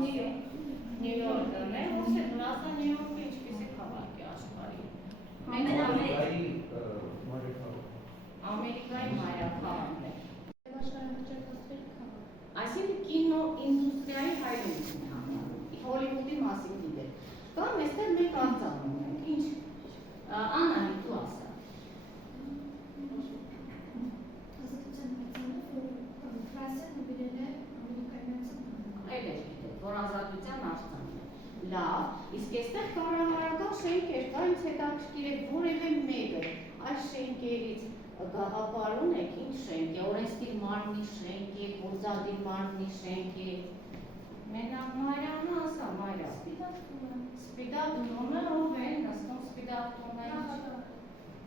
Նյու Յորքն է, ոնց է դրասը Նյու Յորքը ինչպես է քաղաք է աշխարհի։ Ամերիկայի մայրաքաղաքն է։ Այսինքն կինո ինդուստրիայի հայրենիքն է համարում, Հոլիվուդի մասին գիտեք։ Կամ այստեղ մենք արձանում ենք, ինչ Աննա դու ասա։ Այլ է գիտեք, որ ազատության արձանն է։ Լավ, իսկ այստեղ կառավարական շենքեր կա, ինձ հետաքրքիր է որևէ մեկը այս շենքերից գաղափարում եք ինչ շենք է, օրենսդիր մարմնի շենք է, գործադիր մարմնի շենք է։ Մենակ Մարիամը ասա, Մարիա։ Սպիտակ տունը ով է նստում սպիտակ տունը։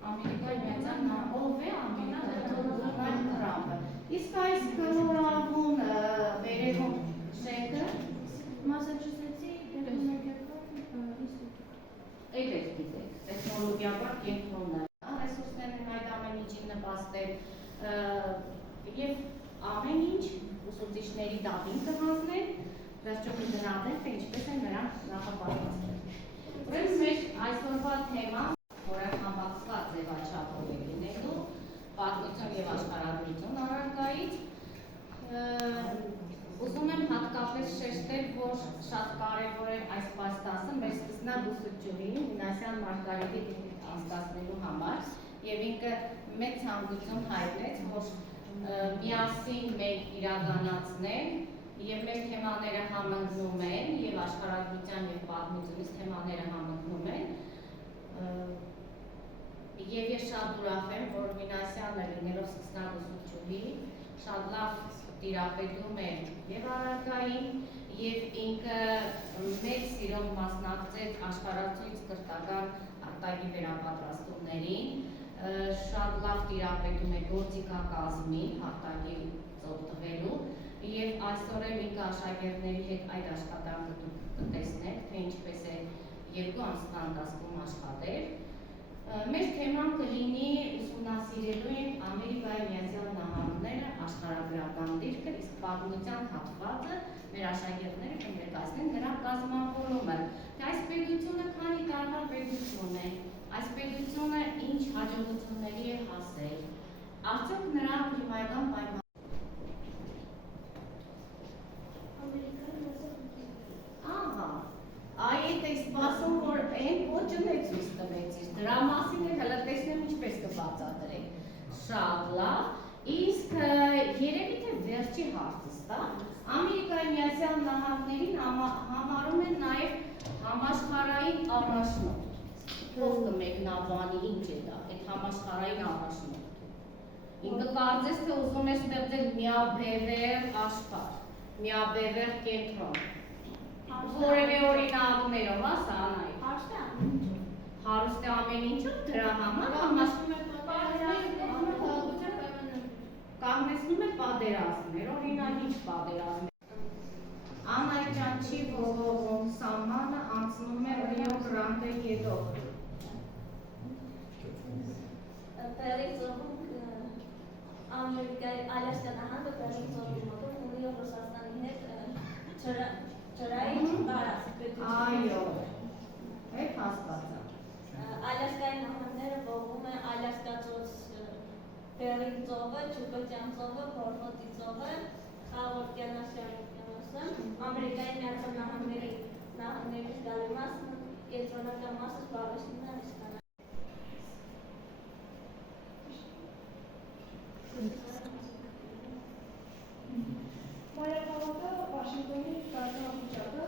Ամերիկայի մեծան ով է Ամերիկայի Տրամպը։ Իսկ այս կլորավուն վերևում շենքը Մասաչուսեթսի Էլ եք գիտեք, տեխնոլոգիական կենտրոնը, ռեսուրսներն այդ ամեն ինչին նպաստել և ամեն ինչ ուսուցիչների դատին կհանձնել, վերջում դրանել, թե ինչպես են նրանք նախապատրաստել։ Ուրեմն մեր այսօրվա թեման, որը համակցված ձևաչափով է լինելու, պատմություն և աշխարհագրություն առարկայից, ուզում եմ հատկապես շեշտել, որ շատ կարևոր է այս պաստասը մեր սկսնակ ուսուցչուհին Մինասյան Մարգարիտի անցկացնելու համար և ինքը մեծ ցանկություն հայտնեց, որ միասին մենք իրականացնենք և մեր թեմաները համընկնում են և աշխարհագրության և պատմությունից թեմաները համընկնում են և ես շատ ուրախ եմ, որ Մինասյանը լինելով սկսնակ ուսուցչուհի շատ լավ տիրապետում է և առարկային և ինքը մեծ սիրով մասնակցեց աշխարհացույց կրթական արտագի վերապատրաստումներին, շատ լավ տիրապետում է գործիքակազմին արտագի ծովտվելու և այսօր էլ ինքը աշակերտների հետ այդ աշխատանքը կտեսնեք, թե ինչպես է 2 ամսվա ընթացքում աշխատել։ Մեր թեման կլինի ուսումնասիրելու են Ամերիկայի Միացյալ Նահանգները աշխարհագրական դիրքը, իսկ պատմության հատվածը մեր աշակերտները կներկայացնեն նրա կազմավորումը, թե այս պետությունը քանի տարվա պետություն է, այս պետությունը ինչ հաջողությունների է հասել, արդյոք նրա կլիմայական պայմանները Այդ է սպասում, որ այն ոճն է ցույց տվեցիր, դրա մասին է հլը տեսնեմ ինչպես կբացատրեք։ Շատ լավ, իսկ երևի թե վերջի հարցս տա, Ամերիկայի Միացյալ Նահանգներին համարում են նաև համաշխարհային առաջնորդ։ Ով կմեկնաբանի ինչ է դա, այդ համաշխարհային առաջնորդ։ Ինքը կարծես թե ուզում է ստեղծել միաբևեռ աշխարհ, միաբևեռ կենտրոն։ Որևէ օրինակներով, ասա Անայի։ Հարուստ է ամեն ինչով, դրա համար կանգնեցնում է պատերազմներ, օրինակ ինչ պատերազմներ։ Անայի ջան չի ողողում սահմանը անցնում է Ռիո Գրանդե գետով։ Պերիկ ծովում Ամերիկայի Ալյասկա նահանգը Պերիկ ծովում մոտով ունի Ռուսաստանի հետ ջրային տարածք։ Այո, այդ հասկացա։ Ալյասկայի նահանգները ողում է Ալյասկա ծոց Պերիկ ծովը, Չուկոտյան ծովը, Բորնոտի ծովը, Խաղորդյանասյան օվկիանոսը, Ամերիկայի Միացյալ Նահանգների զգալի մասը, կենտրոնական մասը զբաղեցնում է այս կանայք։ Մայրաքաղաքը Վաշինգտոնի կարգավիճակը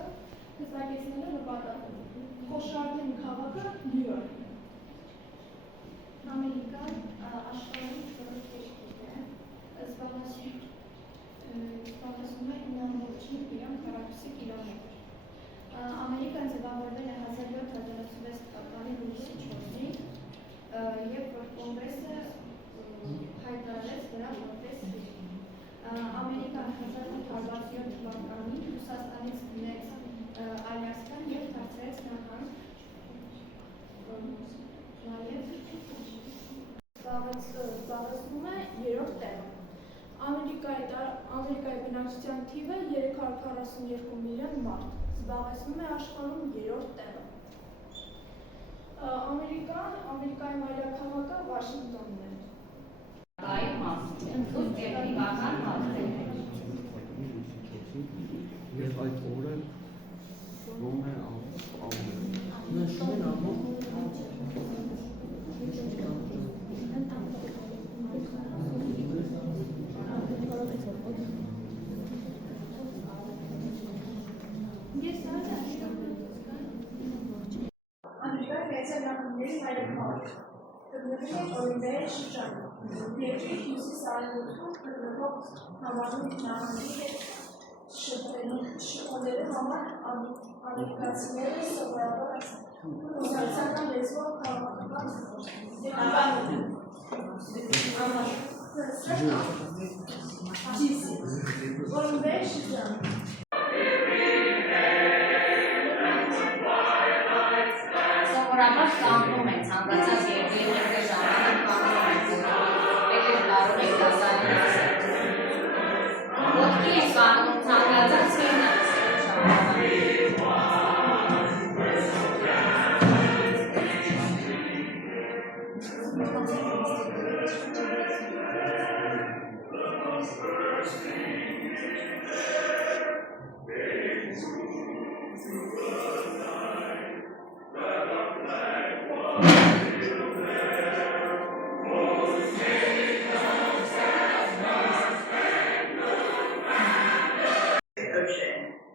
հստակեցնելու նպատակով։ Խոշորագույն քաղաքը Նյու Յորքն է։ Ամերիկան աշխարհի չորրորդ երկիրն է, զբաղեցնում է 9.5 միլիոն քառակուսի կիլոմետր։ Ամերիկան ձևավորվել է 1786 թվականի հուլիսի 4-ին և որ կոնգրեսը հայտարարեց դրա որպես Ամերիկան 1847 թվականին Ռուսաստանից գնեց Ալյասկան և դարձրեց նահանգ, նաև զբաղեցնում է 3-րդ տեղը։ Ամերիկայի բնակչության թիվը 342 միլիոն մարդ, զբաղեցնում է աշխարհում 3-րդ տեղը։ Ամերիկայի մայրաքաղաքը Վաշինգտոնն է։ Այո, մասն գերմանական մասն Եվ այդ օրը ում է նշում են Ամերիկայի մեծեր նախնների մայրաքաղաքը գտնվում է Օրինվեի շրջանում, երկրի հյուսիս-արևմուտքում գտնվող Հավանի նահանգի հետ շփոթելու համար ամերիկացիները սովորաբար ուսուցչական լեզվով քաղաքական Օրինվեի շրջանում Սովորաբար կանգնում են ցանկացած երկրի երկրի ժամանակ կանգնում են եկեք կարող եք դասարան ասել ոտքի են կանգնում ցանկացած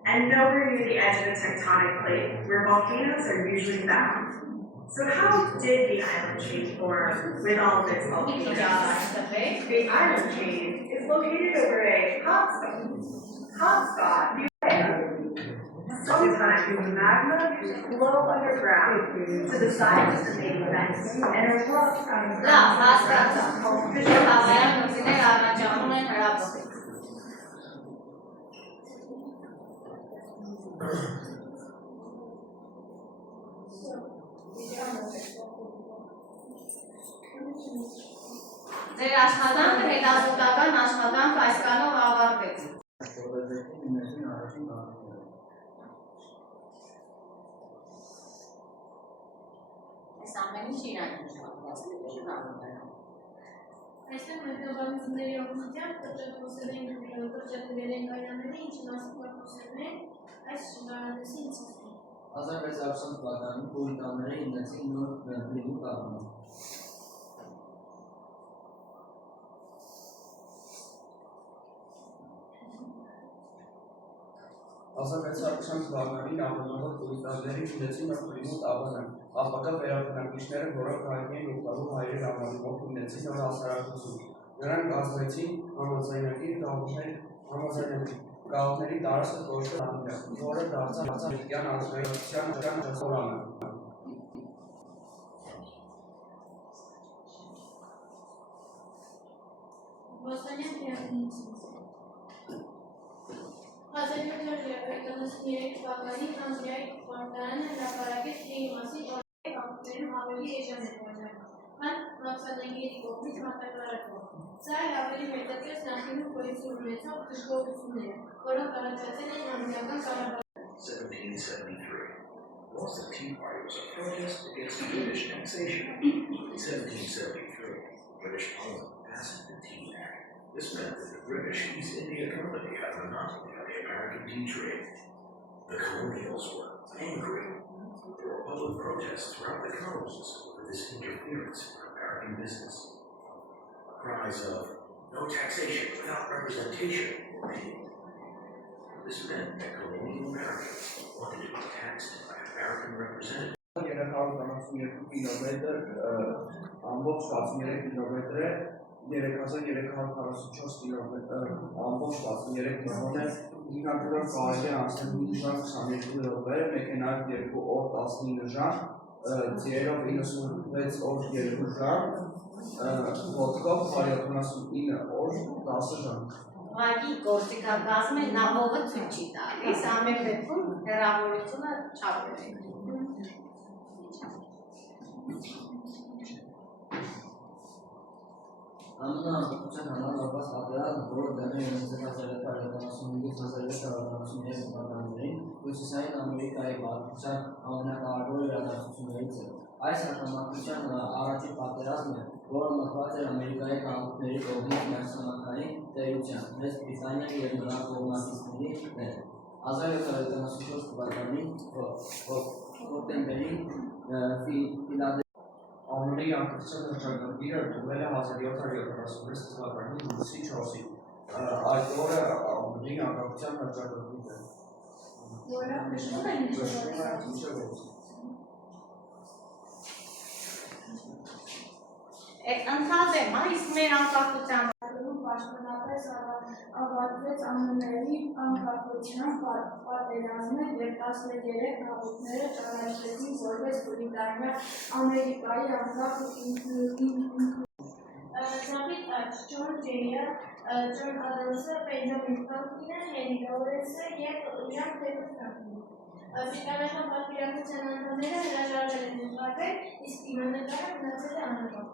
And nowhere near the edge of a tectonic plate, where volcanoes are usually found. So how did the island chain form with all of its volcanoes? The island chain is located over a hotspot. Sometimes the magma flow underground to the sides of the main vents and erupt from the Ձեր աշխատանքը հետազոտական աշխատանք այս կանով ավարտեց։ Այս ամեն ինչ իրան Այստեղ մեկնաբանությունների օգնությամբ կրճատվոսել են կայանները, ինչի մասին կրճատվոսել են այս շրջանատեսի ընթացքում։ 1620 թվականին պուրիտանները հիմնեցին նոր Բենթլիի կառույցը։ 1620 թվականին ամենավոր պուրիտանները հիմնեցին նոր Պլիմութ Ավանը, ապագա վերաբնակիչները, որոնք հայտնի են ուխտալու հայրեր անվանումով հիմնեցին նոր հասարակություն։ Նրանք կազմեցին համաձայնագիր գաղութների տարածքը կոչվել Անգլիա, որը դարձավ ամերիկյան ազգայնության խորանը։ Բոստոնյան պիրանիդը 1773 թվականին Անգլիայի խորհրդարանը հրապարակեց դեպի մասին օրենքներում ավելի էժան էր վաճառվում, քան մաքսանագերի կողմից մատակարարվող։ Սա էլ ավելի մեծացրեց նախկինում գոյություն ունեցող դժգոհությունները, որոնք առաջացել են անգլիական կառավարության 1773. Whilst the Tea Party was a protest against British taxation, in 1773, British Parliament passed the Tea Act. This meant that the British East India Company had a monopoly on the American tea trade. The colonials were angry. There were public protests throughout the colonies over this interference in American business. Cries of "no taxation without representation" were made. This meant that colonial Americans wanted to be taxed by American representatives. 342 կիլոմետր, ամբողջ 13 կիլոմետր է, 3344 կիլոմետր, ամբողջ 13 կիլոմետր, ինքնատուրով կարելի է անցնել 5 ժամ 22 րոպե, մեքենայով 2 օր 19 ժամ, ձիերով 96 օր 2 ժամ, ոտքով 179 օր 10 ժամ։ Ուղղակի գործիքակազմը նամովը ցույց չի տալիս, ամեն դեպքում հեռավորությունը չափել է։ Ամենահամբերության համանավորված պատերազմը, որը դեմ է 1775-1793 թվականներին, Հյուսիսային Ամերիկայի պատմության ամենակարևոր իրադարձություններից է։ Այս հակամարտության առաջին պատերազմն է, որը մղված էր Ամերիկայի քաղաքների կողմից մայրցամաքային տերությամբ, Մեծ Բրիտանիայի և նրա կողմնակիցների դեմ։ 1774 թվականի հոկտեմբերին ԱՄՆ-ի անկախության հռչակագիրը ընդունվել է 1776 թվականի հունիսի 4-ին։ Այդ օրը ԱՄՆ-ի անկախության հռչակագիրն է։ Որը նշվում է Ընդհանրապես, իսկ մեր անկախության պաշտպանապես ավարտվեց ԱՄՆ-ի անկախության պատերազմը և 13 գաղութները ճանաչվեցին որպես Բրիտանիա Ամերիկայի անկախ David Ash, John Jay, John Adamsը, Benjamin Franklin-ը, Henry Lawrence-ը և William Franklin-ը։ Բրիտանական պատվիրակության անդամները հրաժարվել են նկատել, իսկ դիմանկարը մնացել է անհնար։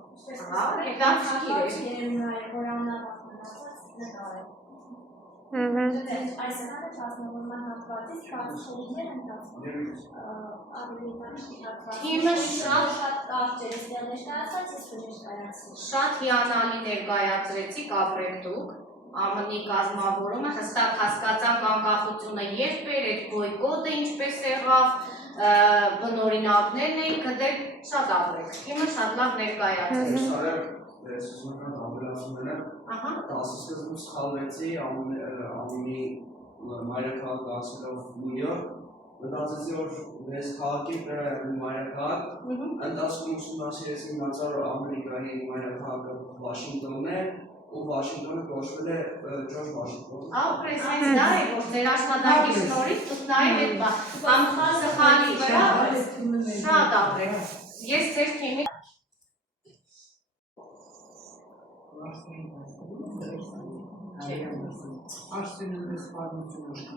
Երևի նաև, որ ամենավաղ մնացած նկար է։ Այս հանը չասնավորման հատվածից քաղաք խորիներ ընթացվում։ Ավելի տանիշ հատված։ Թիմը շատ կարճեր ստեղ նշտարացած, ես կնշտարացի։ շատ հիանալի ներկայացրեցիք ապրեք դուք, ԱՄՆ-ի կազմավորումը, հստակ հասկացանք անկախությունը երբ էր, այդ բոյկոտը ինչպես եղավ, բնօրինակներն էին գտել, շատ ապրեք, թիմը շատ լավ ներկայացրեց։ Վերսուսնական ամբելացումները դասսկզբում սխալվեցի ԱՄՆ-ի մայրաքաղաք ասելով Նյու Յորք, մտածեցի, որ ես քաղաքի վրա եմ մայրաքաղաք, ընթացքում ուսումնասիրեցի իմացա, որ Ամերիկայի մայրաքաղաքը Վաշինգտոնն է, ու Վաշինգտոնը կոչվել է Ջորջ Վաշինգտոն։ Ապրես, հենց դա է, որ ձեր աշխատանքի շնորհիվ դուք նաև այդ սխալի վրա շատ ապրեք։ Ես ձեր թիմի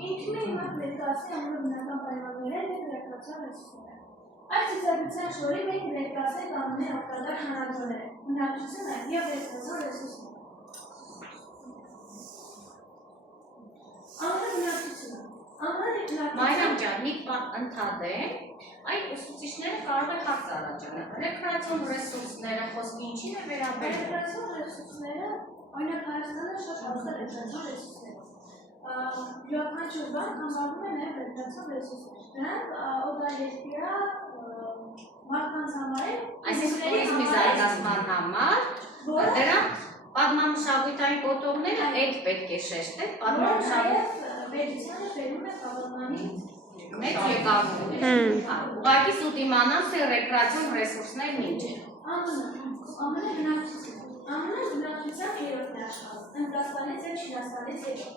Ինքնին իմանք ներկայացնի ամենը բնական պայմանները և ներկայացան ռեսուրսները։ Այս ցուցադրության շնորհիվ մենք ներկայացնենք ԱՄՆ-ի օգտակար հանածոները, բնակչությունը և ներկայացան ռեսուրսները։ ԱՄՆ բնակչությունը։ Մայրամ ջան, մի բան ընդհատեմ, այդ ուսուցիչները կարող են հարց առաջանալ։ Ռեկրեացիոն ռեսուրսները խոսքի ինչին է վերաբերում։ Ռեկրեացիոն ռեսուրսները, օրինակ Հայաստանը շատ հարուստ է ռեկրեացիոն ռեսուրսներով։ Յուրաքանչյուր բան համարվում է նաև ռեկրեացիոն ռեսուրսներ։ Դրանք օգտագործվի մարդկանց համար են, այսինքն տուրիզմի զարգացման համար, դրանք պատմամշակութային կոթողները այդ պետք է շեշտել, պատմամշակութային պետությանը բերում է պատմամանի մեծ եկամուտներ։ Ուղղակի սուտ իմանանք, թե ռեկրեացիոն ռեսուրսներն ինչ են։ ԱՄՆ բնակչության երրորդն է աշխարհում, Հնդկաստանից և Չինաստանից հետո։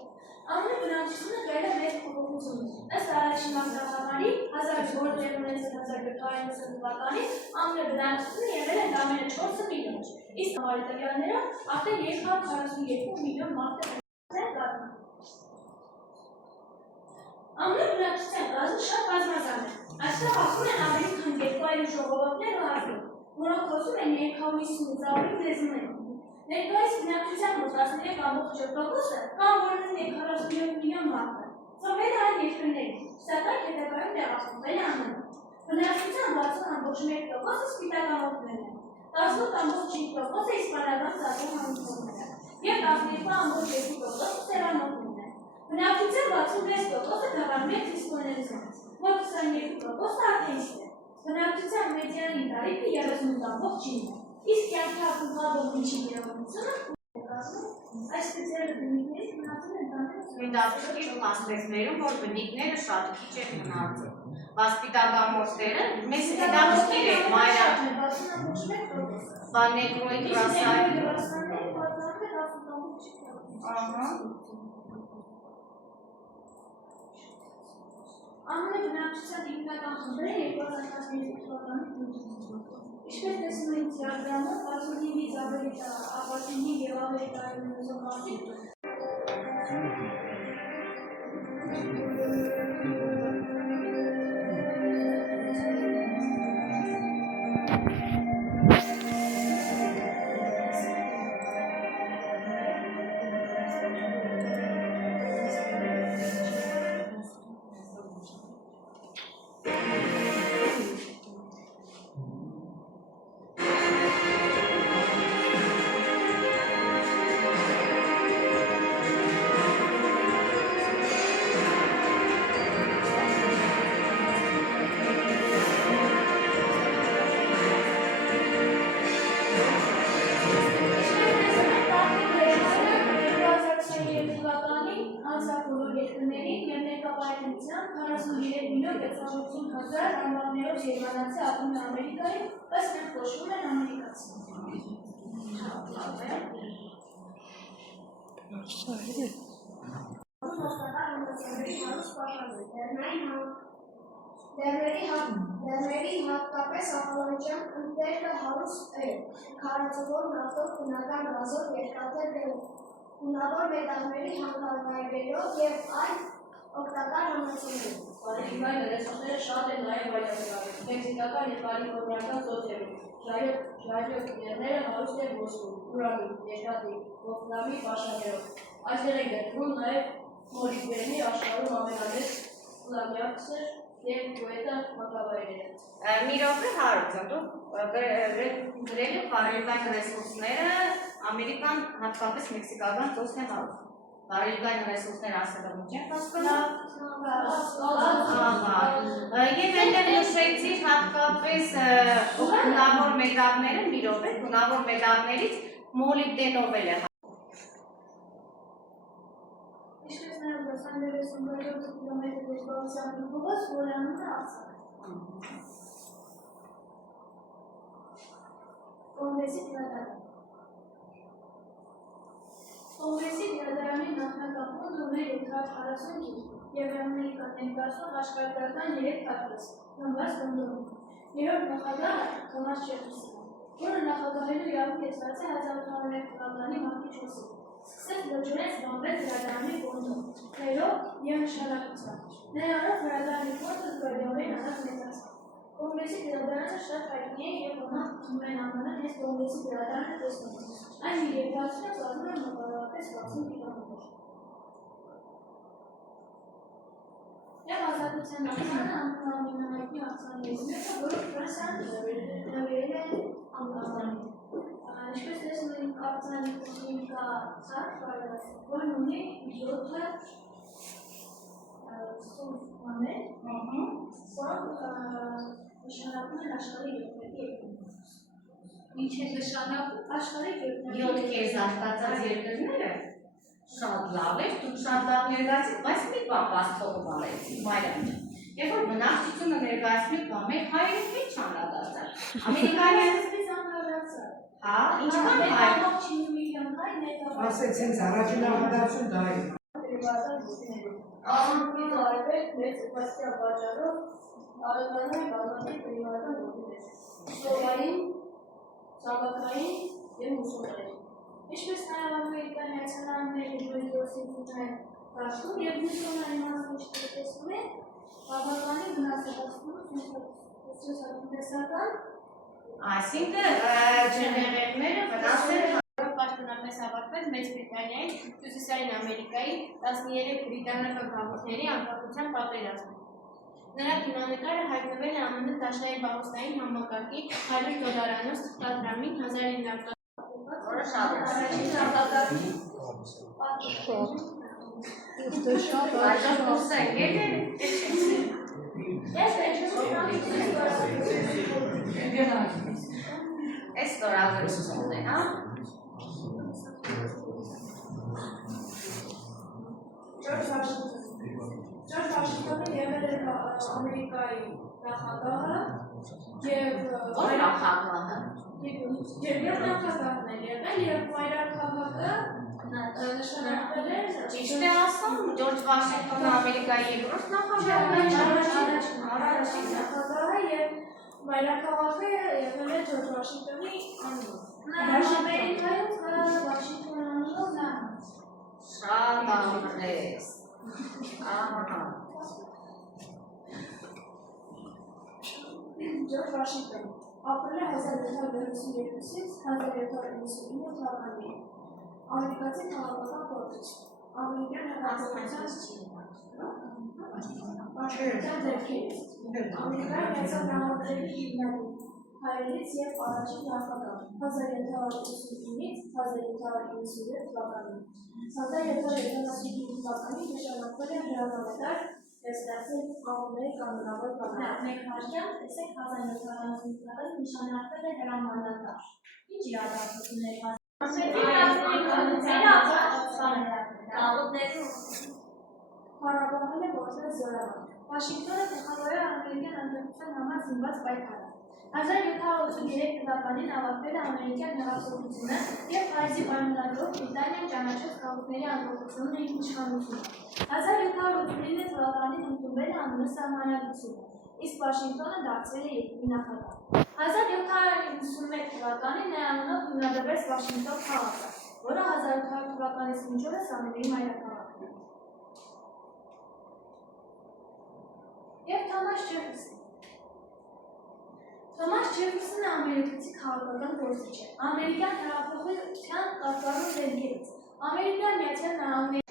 ԱՄՆ բնակչությունը կրել է մեծ փոփոխություն։ Ըստ առաջին աղբյուրի 1790 թվականին ԱՄՆ բնակչությունը եղել է ընդամենը 4 միլիոն, իսկ համարի տվյալներով արդեն 242 միլիոն մարդ է կազմում։ ԱՄՆ բնակչության կազմը շատ բազմազան է։ Այստեղ ապրում են ավելի քան 200 ժողովուրդներ ու ազգեր, որոնք խոսում են 350-ից ավելի լեզուներով։ Ներկայիս բնակչության մոտ 13.7%-ը կամ որոնց 47 միլիոն մարդը ծնվել է այլ երկրներից, սակայն հետագայում տեղափոխվել է ԱՄՆ։ Բնակչության 60.1%-ը սպիտակամորթներն են, 18.5%-ը իսպանական ծագում համույթողները և 12.2%-ը սևանողներն են։ Բնակչության 66%-ը գաղափարի քրիստոնեներից են, մոտ 22%-ը աթեիստ է։ Բնակչության մեդիանին տարիքը 38.9 է, իսկ կյանքի ապահովող միջին իրավունությունը այս սպեցիալ բնիկներից մնացել են Հետաքրքիր փաստերներում, որ բնիկները շատ քիչ են մնացել։ Վասպիտակամորթները մեզ հետաքրքիր է մայրը բանեկրոյի ռասայի ԱՄՆ բնակչության հիմնական խմբերը 2012 թվականին Ինչպես տեսնում եք դիագրամում, 65-ից ավելի ապարդյունի և ավելի տարիներով մարդիկ Ներկայացնության 43 միլիոն 680 հազար արմատներով Երևանացի ապրում է Ամերիկայում, ըստ նրանք կոչվում են ամերիկացի։ Լեռների հատկապես ախալանջյան ընդերքը հարուստ է, քարածովոր նավթով բնական գազով երկաթը դեղով, ունավոր մետաղների հանքավայրերով և այլ օգտակար համացումներով։ Բարեկամային լրացուցները շատ են նաև վայրագրավել, մեքսիկական և կալիֆորնիական ծոցերում։ Ժայռերները հարուստ են ոսկու, ուրանի, երկաթի, վոլֆրամի պաշարներով։ Այստեղ են գտնվում նաև մոլիբդենի աշխարհում ամենամեծ պլանյակսեր և գոետա մակավայրերը։ Մի րոպե հարուցը, դուք գրել եք բարելավային ռեսուրսները Ամերիկան հատկապես մեքսիկական ծոցն են հարուստ։ Բարելավային ռեսուրսները ասելով ինչ եք հասկանում։ Եվ այնտեղ նշեցիր հատկապես գունավոր մետաղները, մի րոպե, գունավոր մետաղներից մոլիբդենով էլ է։ Ինչպես նաև Լոս Անջելեսում 7 կիլոմետր դեպքությամբ փողոց, որը անում է Արցախ։ Կոնգրեսի գրադարան։ Կոնգրեսի գրադարանի նախնական ուներ 740 գիր և ամերիկան ներկայացնող աշխարհագրական 3 հատված, նամված Լոնդոնում։ Երրորդ նախագահը Թոմաս Ջեֆերսոնը, որը նախագահելու իրավունք է ստացել 1801 թվականի մարտի 4-ին։ Սկսեց լրջորեն զբաղվել գրադարանի ֆոնդով, ներով և նշանակությամբ։ Նրանով գրադարանի ֆոնդը զգալիորեն արագ մեծացավ։ Կոնգրեսի գրադարանը շատ հայտնի է և ոմանք ընդունում են անվանը հենց Կոնգրեսի գրադարանը տեսնելով։ Այն իր երկարությունը կազմում է մոտավորապես 60 կիլոմետր։ Եվ ազատության ակցիան ամենահայտնի ակցիաներից մեկը, որը Ֆրանսիան նվիրել է անկախներին։ Ինչպես տեսնում ենք, ակցիայի կողմին կա ցած վայրը, որն ունի 7 սուրբաներ, որոնք նշանակում են աշխարհի երկրների երկրները։ Ինչ է նշանակում աշխարհի երկրների 7 կես արտածած երկրները շատ լավ էր, դուք շատ լավ ներկայացիք, բայց մի բան բացողը բարեցիք, Մարիամ ջան։ Երբ որ բնակչությունը ներկայացնում եք, բա մեր հայրը քիչ անդրադարձան։ Ամերիկայից անդրադարձան։ հա, ինչքան հայ։ 9 միլիոն հայ ներկայացան։ Ասեց հենց առաջին անդրադարձություն դա է։ Անհանգից արվել մեծ ուպաստիա բաժարով արևանային բազմաթիվ պրիվատական ոգիներ, սովային, սաբակային և մուսուլմանային։ Ինչպես նաև Ամերիկայի Միացյալ Նահանգների գործիքներ դաշտում և մուսուլմանների մասնաճյուղը տեսնում են, բավականին վնասվածքով սոցիալ-տնտեսական, Այսինքն ջներները վնասել Պաշտոնապես հավաքվեց Մեծ Բրիտանիայի, Հյուսիսային Ամերիկայի 13 բրիտանական քաղաքների անկախության պատերազմը։ Նրա կինոնկարը հայտնվել է ԱՄՆ դաշնային պահոստային համակարգի 100 դոլարանոց թղթադրամին 1900 որը շատ է։ Այժմ խոսենք, Այս ստորագրությունն է, հա։ Ջորջ Վաշինգտոնը եղել է Ամերիկայի նախագահը և Ո՞ր նախագահը։ երկրորդ նախագահն է եղել և մայրաքաղաքը նշանակվել է Ճիշտ է ասում, Ջորջ Վաշինգտոնը Ամերիկայի երկրորդ նախագահն է, առաջին նախագահը և մայրաքաղաքը եղել է Ջորջ Վաշինգտոնի անունով։ Ամերիկայում Վաշինգտոն անունով նա շատ ամրես։ Ահա։ Ջորջ Վաշինգտոնը ապրել է 1762-ից 1799 թվականներին։ Ամերիկացի քաղաքական գործիչ, ամերիկյան հեղափոխության դեպքերից, Ամերիկայի Միացյալ Նահանգների հիմնադիր, հայրենից և առաջին նախագահ 1799-ից 1797 թվականին։ 1775 թվականին նշանակվել է հրամանատար և ստացել ԱՄՆ-ի կանոնավոր պալատը։ Մեկ հաշվյան տեսեք 1795 թվականին նշանակվել է հրամանատար։ Ինչ իրադարձություններ Կապուտներում Փառաբանել է որպես զորավար։ Վաշինգտոնը գլխավորել է ամերիկյան անկախության համար զինված պայքարը։ 1783 թվականին ավարտվել է ամերիկյան հեղափոխությունը և Փարիզի պայմանագրով Բրիտանիան ճանաչեց քաղաքների անկախությունն իր իշխանությունը։ 1789 թվականին ընդունվել է ԱՄՆ սահմանադրությունը, իսկ Վաշինգտոնը դարձել է երկրի նախագահ։ 1791 թվականին նրա անունով հիմնադրվեց Վաշինգտոն քաղաքը, որը 1800 թվականից մինչ օրս ԱՄՆ-ի մայրաքաղաքն է։ Եվ Թոմաս Ջեֆերսոն։ Թոմաս Ջեֆերսոնը ամերիկացի քաղաքական գործիչ է։ Ամերիկյան հեղափոխության կարգառու դեմքերից։ Ամերիկյան Միացյալ Նահանգների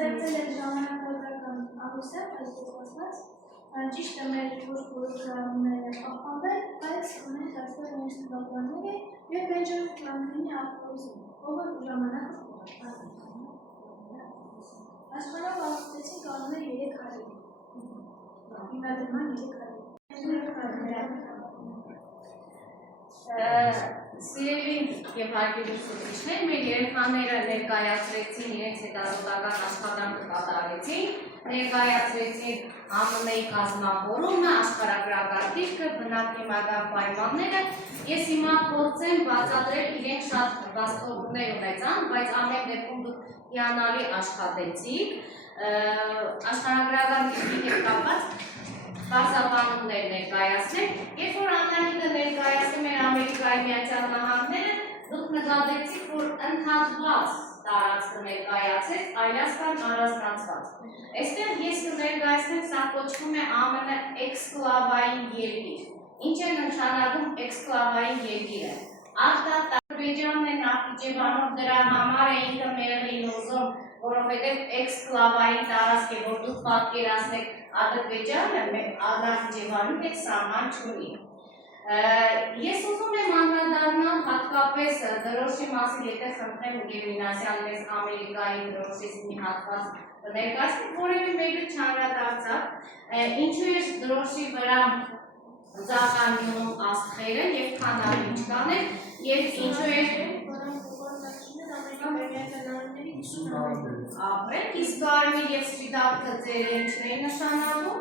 Ստեղծել են ժամանակավորական ամուսեր, այսպես ճիշտ է մեր որ գրառումները պահպանվել, բայց ունեն դարձել ունես թվականները և Բենջամին Ֆրանկլինի ապրոցին, ով ժամանակը աշխարհով աղբեցին կանոն է 3 հարերի, հիմնադրման 3 հարերի։ Սիրելի և հարգելի ուսուցիչներ, մեր երեխաները ներկայացրեցին իրենց հետազոտական աշխատանքը կատարեցին, ներկայացրեցին ԱՄՆ-ի կազմավորումը, աշխարհագրական դիրքը, բնակլիմատական պայմանները։ Ես հիմա փորձեմ բացատրել իրենք շատ բացատրություններ ունեցան, բայց ամեն դեպքում դուք հիանալի աշխատեցիք, աշխարհագրական դիրքի հետ կապված բացաբանումներ ներկայացնենք, երբ որ Անահիտը ներկայացնում էր Ամերիկայի Միացյալ Նահանգները, դուք նկատեցիք, որ ընդհանրված տարածքը ներկայացեց, այլասկան առանձնացված։ Այստեղ ես կներկայացնեմ, սա կոչվում է ԱՄՆ էքսկլավային երկիր։ Ինչ է նշանակում էքսկլավային երկիրը։ Ադրբեջանն է Նախիջևանում դրա համար է ինքը մեղրին ուզում, որովհետև էքսկլավային տարածք է, որ դուք պատկերացնեք Ադրբեջանը Նախիջևանի հետ սահման չունի։ Ես ուզում եմ անդրադառնալ հատկապես դրոշի մասին, եթե խնդրեմ Գերմինասյան մեզ Ամերիկայի դրոշից մի հատված ներկայացնենք, որևէ մեկը չանդրադարձավ, ինչու է դրոշի վրա ձախանյութում աստղերը և քանդակիչքան են, և ինչու է ապրեք, իսկ կարմիր և սպիտակ գծերը ինչն է նշանակում։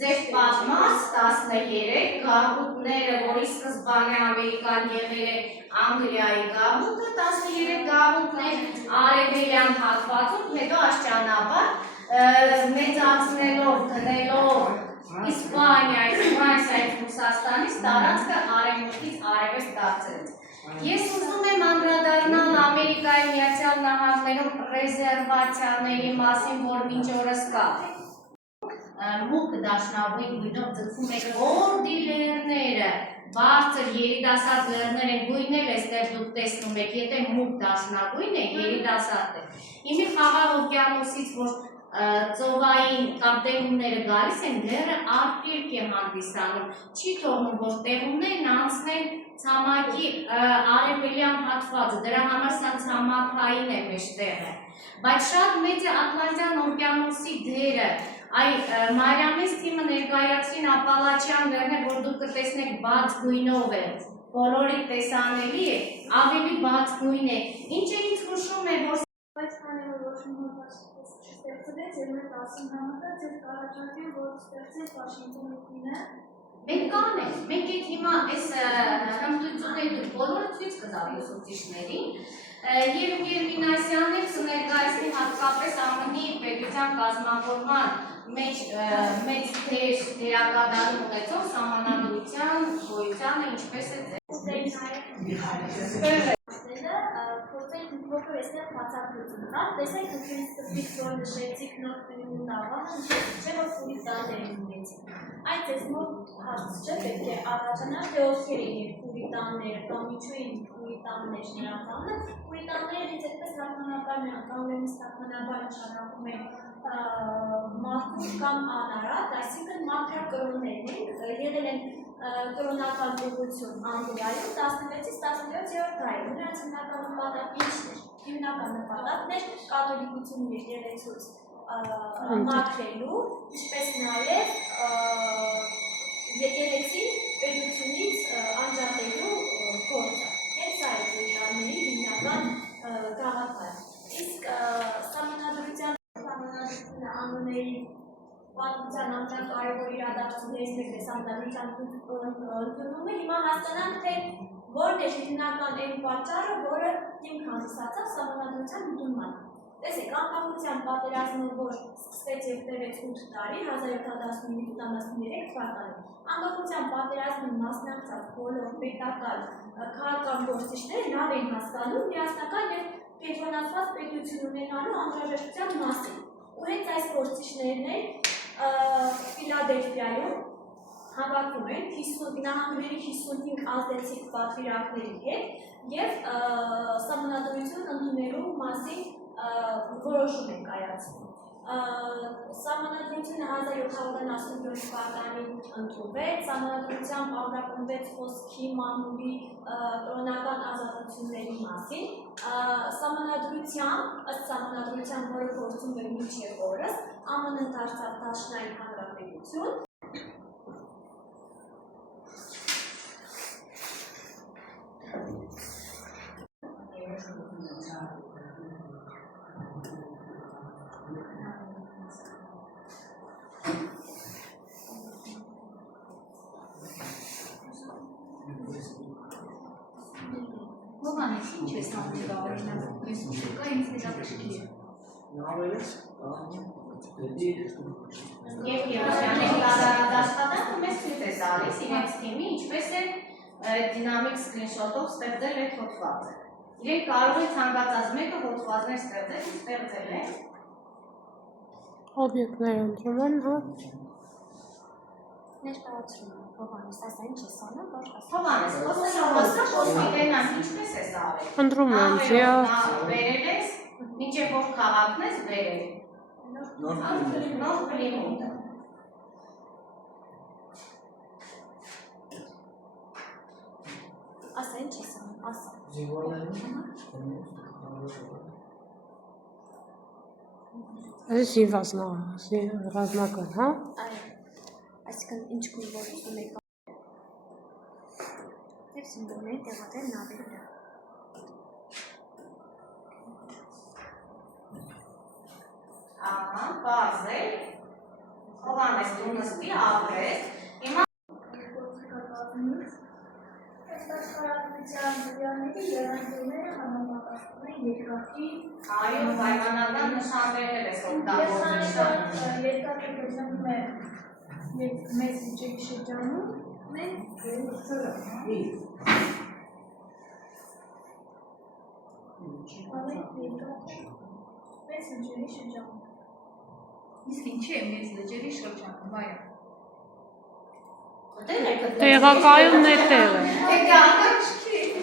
Ձեր պատմած 13 գաղութները, որի սկզբանը Ամերիկան եղել է Անգլիայի գաղութը, 13 գաղութներ արևելյան հատվածում, հետո աստիճանաբար մեծացնելով, դնելով Իսպանիայից, Ֆրանսիայից, Ռուսաստանից տարածքը արևմուտքից արևելք դարձրեց։ Ես ուզում եմ անդրադառնալ Ամերիկայի Միացյալ Նահանգներում ռեզերվացիաների մասին, որ մինչ օրս կա։ Մուգ դաշնավույն գույնով ձգվում է կորդիլերները, բարձր երիտասարդ լեռներ են, գույնել այստեղ դուք տեսնում եք, եթե մուգ դաշնագույն է, երիտասարդ է։ Հիմի Խաղաղ օվկիանոսից, որ ծովային կապտեղումները գալիս են, լեռը արտերկ է հանդիսանում, չի թողնում, որ տեղումներն անցնեն ցամաքի արևելյան հատվածը, դրա համար սա ցամաքային է մեջտեղը։ Բայց շատ մեծ է Ատլանտյան օվկիանոսի դերը, այ Մարիամես թիմը ներկայացրին Ապալաչյան լեռներ, որ դուք կտեսնեք բաց գույնով է, բոլորի տեսանելի է, ավելի բաց գույն է, ինչ է ինձ հուշում է, որ բայց քանի որ ոչ մի ստեղծվեց և մեր 10 համակարգ ձեր կառաջարկեմ, որ ստեղծենք Վաշինգտոնի թիմը։ Մենք կանենք, մենք այդ հիմա այս հմտությունները բոլորը ցույց կտալ ուսուցիչներին և Գերմինասյաններ կներկայացնի հատկապես ԱՄՆ-ի պետության կազմավորման մեջ մեծ դերակատարում ունեցող սահմանադրության գոյությանը ինչպես է Փորձենք մի փոքր այստեղ բացատրություն տալ, տեսեք դուք ինձ սկզբից որ նշեցիք նոր տաղանը, չէ՞ որ ֆուրի տաններ ունեցիք։ Այդ ձեզ մոտ հարց չէ, պետք է առաջանա, թե ովքեր էին ֆուրի տանները կամ ինչու էին ֆուրի տաններ ներառանը։ Ֆուրի տանները հենց այդպես թարգմանաբար կամ ուրեմն թարգմանաբար նշանակում են մարդու կամ անարատ, այսինքն մաքրակրոններն են, եղել են կրոնական ուղղություն Անգլիայում 16-ից 17-րդ դարերում, նրանց հիմնական նպատակն ինչն էր։ Հիմնական նպատակն էր կաթոլիկությունն իր եկեղեցուց մաքրելու, ինչպես նաև եկեղեցին պետությունից անջատելու գործը։ Հենց սա է Բուլղարիայի հիմնական գաղափարը։ Իսկ սահմանադրության անունների պատմության ամենակարևոր իրադարձություններից մեկն է սահմանադրության ընդունումը։ Հիմա հասկանանք, թե որն է հիմնական այն պատճառը, որը հիմք հանդիսացավ սահմանադրության ընդունմանը։ Տեսեք, անկախության պատերազմը, որ սկսվեց եւ տևեց 8 տարի, 1715-1793 թվականին, անկախության պատերազմին մասնակցած բոլոր պետական քաղաքական գործիչները լավ էին հասկանում միասնական եւ կենտրոնացված պետություն ունենալու անհրաժեշտության մասին։ Ու հենց այս գործիչներն են Ֆիլադելֆիայում հավաքվում են նահանգների 55 ազդեցիկ պատվիրակների հետ եւ սահմանադրություն ընդունելու մասին որոշում են կայացնում։ Սահմանադրությունը 1797 թվականին ընդունվեց, սահմանադրությամբ ամրապնդվեց խոսքի մամուլի կրոնական ազատությունների մասին, ըստ սահմանադրության, որը գործում է մինչև օրս, ԱՄՆ դարձավ դաշնային հանրապետություն։ Հովհաննես, ինչ ես անում օրինակ, ես ուշկա ինձ հետաքրքիր է։ Եվ Երաշյանների կատարադաստատանը մեզ ցույց է տալիս իրենց թիմի ինչպես է դինամիկ սկրինշոտով ստեղծել այդ հոդվածը։ Իրենք կարող են ցանկացած մեկը հոդվածներ ստեղծել ու ստեղծել են։ Օբյեկտներ ընտրում են, հա։ Ներկայացնում եմ, Հովհաննես, ասա ինչ ես անում, որ Հովհաննես, խոսքի տենան ինչպես ես արել։ Ընտրում եմ, Վերել ես, մինչև որ քաղաքն ես վերել։ Նոր կլիմուտը։ ասա ինչ ես անում, ասա։ Այս ռազմական, հա։ Այսինքն ինչ գույնով ուզում եք եւ սիմվոլներ տեղադրել նավերի վրա։ Ահա, բարձ է։ Հովհաննես, դու նստի ապրես։ Հիմա Աշխարհագրության դիալների երանգները համապատասխանում են երկակի այո, պայմանական նշաններն ես օգտագործել։ երկակի գտնվում է մեծ իջերի շրջանում, մենք մեծ իջերի շրջանում։ Իսկ ինչի է մեծ լճերի շրջանում, այո։ Տեղակայումն է տեղը։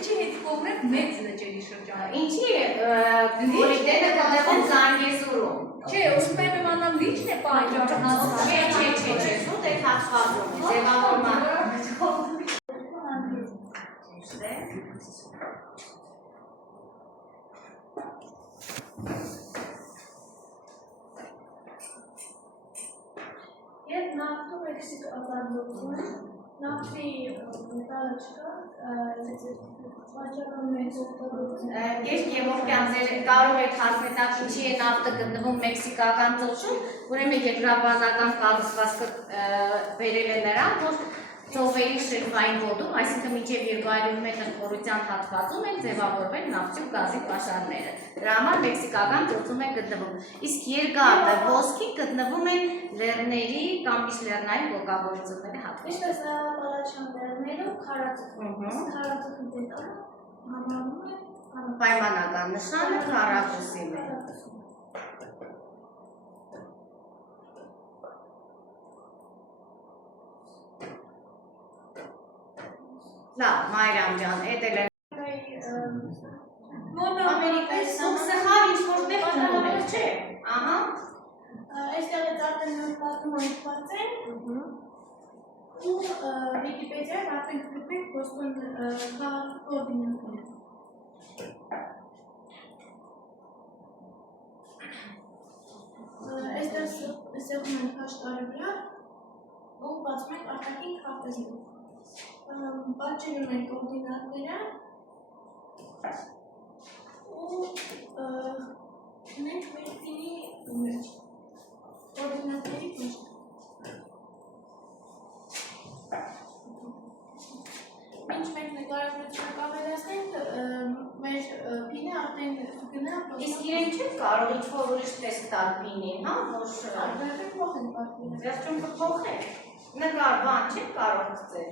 Ինչի հետ կողմեր մեծ լճերի շրջանում։ Ինչի գլորիտենը կտեղում Զանգեզուրում։ Չէ, ուզում եմ իմանալ ինչն է պատճառը Չէ, զուտ է հատվածում, ձևավորման։ Եվ նավթում էքսիկ ազանդություն, նավթի մետալը չկա, վաճառում մեծ օգտագործում։ Գերք Գևորգյան, ձեր կարող եք հասնետակ ինչի է նավթը գտնվում մեքսիկական ծոցում, ուրեմն երկրաբանական կառուցվածքը բերել է նրան, որ ծովերի շերտային ոտում, այսինքն մինչև 200 մետր խորության հատվածում են ձևավորվել նավթի ու գազի պաշարները։ Դրա համար մեքսիկական ծոցում են գտնվում։ Իսկ երկաթը, ոսկին գտնվում են լեռների կամ միջլեռնային գոգավորությունների հատվածում։ Ինչպես նավապալաչյան լեռներում քարածխում, քարածխի դետալը համարվում է Պայմանական նշանը քառակուսին է։ Լավ, Մարիամ ջան, էդ էլ է։ Ամերիկայի Սխալ ինչ-որ տեղ տնում եք, չէ։ Ահա։ Այստեղ է ծառայում պատմում հոդված են, ու Վիկիպեդիայում արդեն գրում ենք Բոստոն քաղաքի կոորդինատները։ Այստեղ սեղում են քաշտարի վրա, ու բացում ենք արտաքին քարտեզները։ պատճենում են կոորդինատները ու մենք մեր փինի մեջ կոորդինատների մեջ ինչ մենք նկարագրությունը կավելացնենք, մեր փինը արդեն գնա Իսկ իրենք չեն կարող ինչ-որ ուրիշ տեսք տալ փինին, հա, որ արդեն փոխեն պատվիրը։ վերջում կփոխեք։ Նկար բան չեն կարող գծել։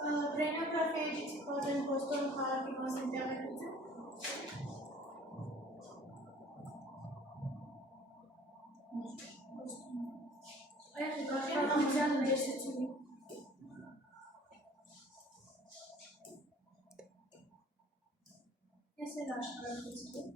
Բրենոգրաֆիայից պատեն Բոստոն քաղաքի մասին տեղեկություն։ Այդ նկարի համության ներսեցյունի։ Ես էլ աշխարհացի։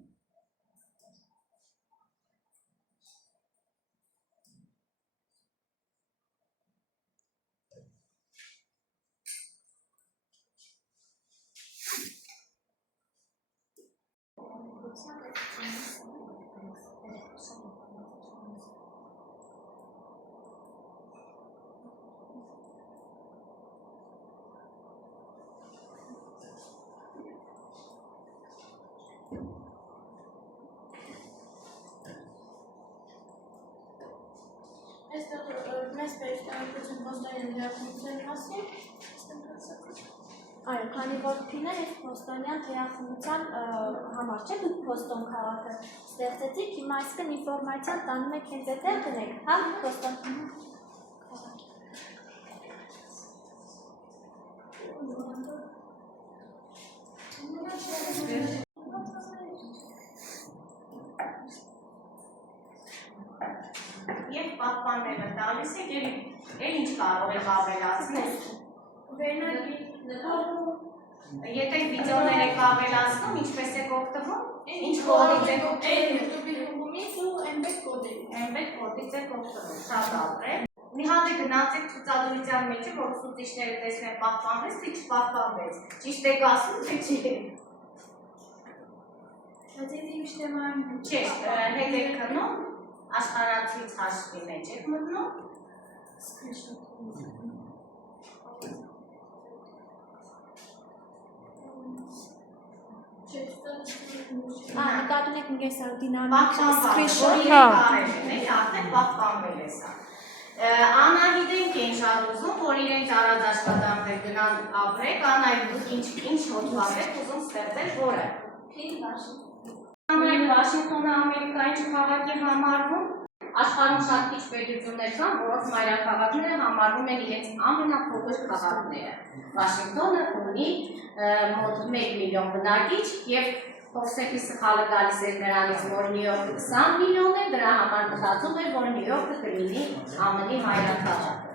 Այստեղ մեծ վերջնական Բոստոնյան թեյախմության մասին Այո, քանի որ փինը եւ Բոստոնյան թեյախմության համար չէ, դուք Բոստոն քաղաքը ստեղծեցիք, հիմա այսքան ինֆորմացիա տանում եք հենց այդտեղ դնեք, հա, Բոստոն Եվ պատպանները տալիս եք, էլ ինչ կարող եք ավելացնել։ Եթե վիդեոներ եք ավելացնում, ինչպես եք օգտվում, ինչ կոդից եք օգտվում, MBED կոդից եք օգտվում, շատ ապր է։ Մի հատ է գնացեք ցուցադրության մեջ, որ ուսուցիչները տեսնեն պահպանվեց, թե չպահպանվեց, ճիշտ եք ասում, թե չի։ Չէ, հետ եք քնում, աշխարհացույց հաշվի մեջ եք մտնում։ նկատում եք ինքես դինամիկ screenshot արդեն պահպանվել է սա։ Անահիտենք են շատ ուզում, որ իրենք արած աշխատանքներ գնան ապրեք, Անահիտ դուք ինչ հոդված եք ուզում ստեղծել, որը։ Անահիտ Վաշինգտոնը Ամերիկայի քաղաքի համարվում, աշխարհում շատ քիչ պետություններ կան, որոնց մայրաքաղաքները համարվում են իրենց ամենափոքր քաղաքները։ Վաշինգտոնը ունի մոտ 1 միլիոն բնակիչ եւ Փոխսեքի սխալը գալիս էր նրանից, որ Նյու Յորքը 20 միլիոն է, դրա համար մտածում էր, որ Նյու Յորքը կլինի ԱՄՆ-ի մայրաքաղաքը։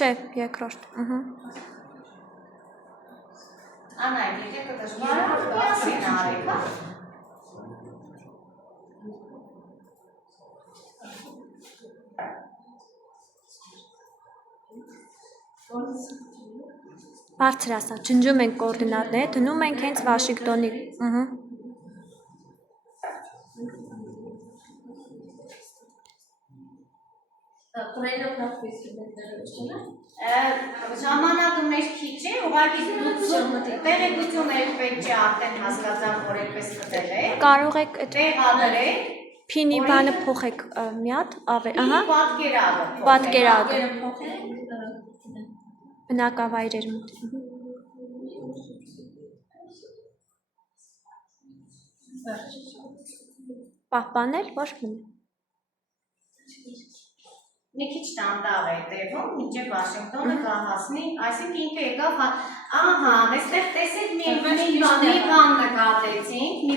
Չէ, երկրորդ։ Անայդ, եթե կդժվար է, միասին արեք, հա։ Բարձր ասա, ջնջում ենք կոորդինատները, դնում ենք հենց Վաշինգտոնի։ Ժամանակը մեր քիչ է, ուղղակի տեղեկություն եք պետք չէ արդեն հասկացան, որ այդպես կտել է։ Կարող եք տեղադրեք փինի բանը փոխեք մի հատ, ահա։ Պատկերակը։ Պատկերակը։ Բնակավայրեր մոտ։ Պահպանել, ոչ մնա։ մի քիչ տանտաղ է տևում, մինչև Վաշինգտոնը կհասնի, այսինքն ինքը եկավ, ահա, այստեղ տեսեք մի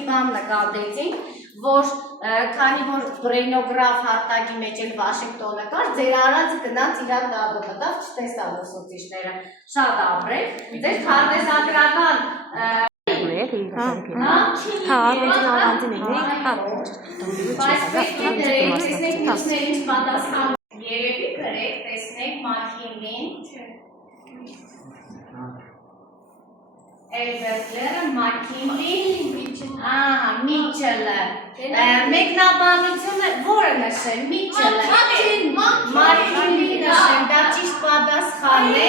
բան նկատեցինք, որ քանի որ բրեյնոգրաֆ հարտակի մեջ էլ Վաշինգտոնը կար, ձեր արածը գնաց իր տակը մտավ, չտեսավ ուսուցիչները, շատ ապրեք, ձեր քարտեզագրական Երևի գրեք, տեսնեք Մաքինլին, Էլբերտլերը, Մաքինլին, Միչելը, մեկնաբանությունը որը նշել, Միչելը, Մաքինլին նշել, դա ճիշտ պատասխան է,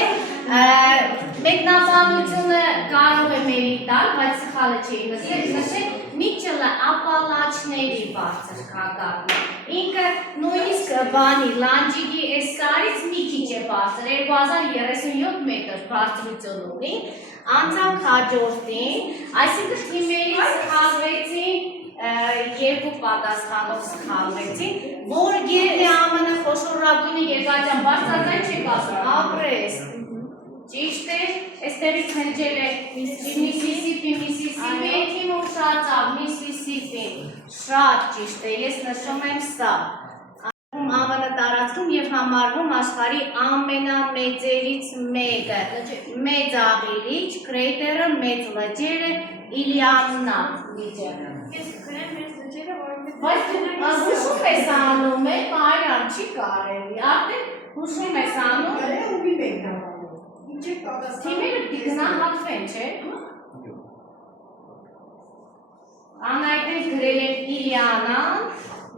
մեկնաբանությունը կարող է մերի տալ, բայց սխալը չի նշել, Միչելը ապալաչների բարձր քանդակն է, ինքը նույնիսկ բանի լանջիկի այս սարից մի քիչ է բարձր, 2037 մետր բարձրություն ունի, անցավ հաջորդին, այսինքն թիմերից սխալվեցին, երկու պատասխանով սխալվեցին, որ երբ է ԱՄՆ խոշորագույնը երկաճան բարձրացան չեք ասում, ապրես, ճիշտ է, այստեղից հնջել է Միսիսիպի, թիմ ուշացավ, Միսիսիպի, շատ ճիշտ է, ես նշում եմ սա, ԱՄՆ տարածքում և համարվում աշխարհի ամենամեծերից մեկը, մեծ աղիլիչ, կրեյտերը, մեծ լճերը, Իլիաննա լիճը։ Բայց հուշում ես անում է, Մարիամ չի կարելի, արդեն հուշում ես անում թիմերը գնահատվեն, չէ՞։ Անայդեն գրել են Իլիանան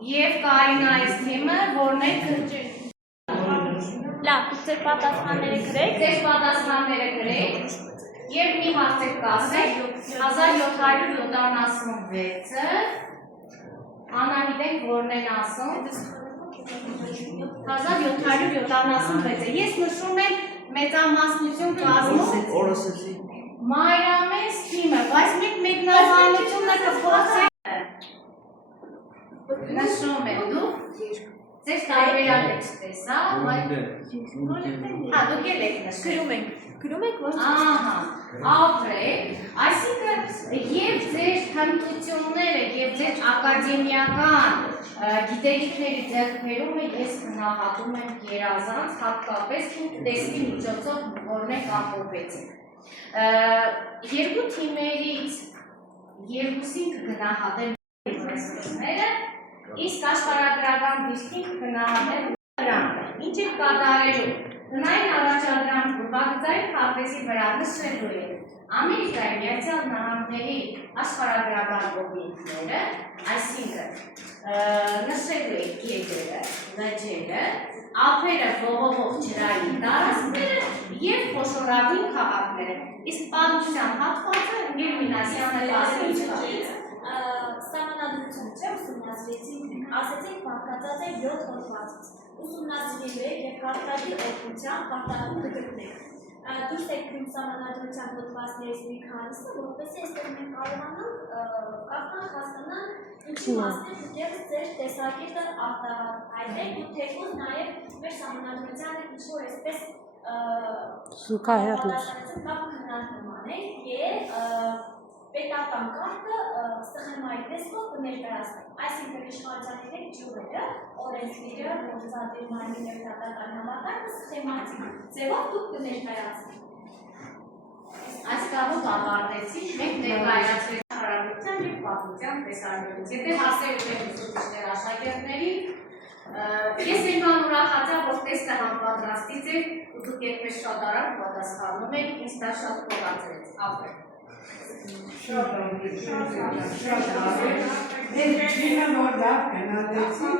և Կարինայից թիմը, որն է կրճել։ Լավ, ձեր պատասխանները գրեք և մի հարցեք կասեք 1776-ը Անահիտենք որն են ասում 1776-ը ես նշում եմ մեծամասնություն կազմում Մայրամես թիմը, բայց մենք մեկնաբանությունը կփոխենք նշում եմ դու ձեր տարբերակը չտեսա դուք էլ եք նշում գրում եք ոչ ապրեք այսինքն և ձեր հմտությունները և ձեր ակադեմիական գիտելիքների ձեռքբերումը ես գնահատում եմ գերազանց հատկապես տեսքի միջոցով որն եք ամփոփեցիք երկու թիմերից երկուսին կգնահատեմ ռեսուրսները, իսկ աշխարհագրական դիրքին կգնահատեմ դրանք։ Ինչ եք կատարելու։ Տնային առաջադրանք բաղձային քարտեզի վրա նշելու եք Ամերիկայի Միացյալ Նահանգների աշխարհագրական օբյեկտները, այսինքն նշելու եք գետերը, լճերը, ափերը ողողող ջրային տարածքները և խոշորագույն քաղաքները։ Իսկ պատմության հատվածը Գերմինասյանը կազմից Սահմանադրություն չէ ուսումնասիրեցինք, ասեցինք բաղկացած է 7 հոդվածից։ Ուսումնասիրելու եք և հաղթատի օգնությամբ հաղթատում կգտնեք։ Դուրս եք քրում սահմանադրության հոդվածներից մի քանիսը, որպեսզի այստեղ մենք կարողանանք հասկանալ ինչի մասն է դուք ձեր տեսակետը արտահայտեք ու թեկուզ նաև մեր սահմանադրությանը ինչ-որ այսպես կապ քննարկման է և պետական կարգը սխեմայի տեսքով կներկայացնենք, այսինքն իշխանության հետ ջուրերը, օրենսգիրը, գործադիրմանի և դատական համակարգը սխեմատիկ ձևով դուք կներկայացնենք։ Այս կամուտ ավարտեցինք, մենք ներկայացրեց հարաբերության և պատմության տեսանկյունից։ Եթե հասել եք ուսուցիչներ աշակերտների, ես այնքան ուրախացա, որ տեստը համապատրաստից եք ու դուք այդպես շատ արագ պատասխանում եք, ինձ դա շատ խորացրեց, ապրեք։ Շատ արագ, թիմը որ լավ գնահատեցին